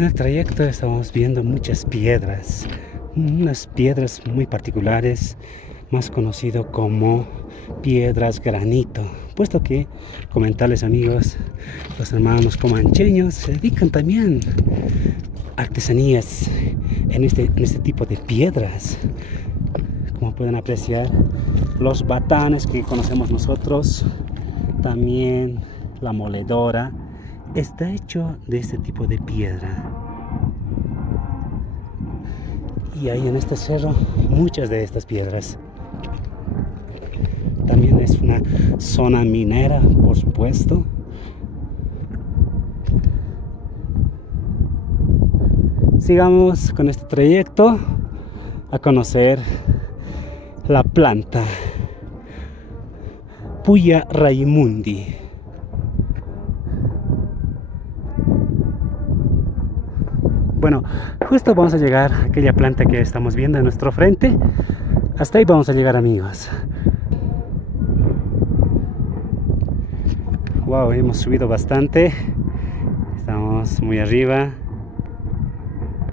En el trayecto estamos viendo muchas piedras, unas piedras muy particulares, más conocido como piedras granito, puesto que, comentarles amigos, los hermanos comancheños se dedican también a artesanías en este tipo de piedras. Como pueden apreciar, los batanes que conocemos nosotros, también la moledora, está hecho de este tipo de piedra. Y hay en este cerro muchas de estas piedras. También es una zona minera, por supuesto. Sigamos con este trayecto a conocer la planta Puya Raimundi. Bueno, justo vamos a llegar a aquella planta que estamos viendo en nuestro frente. Hasta ahí vamos a llegar, amigos. Wow, hemos subido bastante. Estamos muy arriba.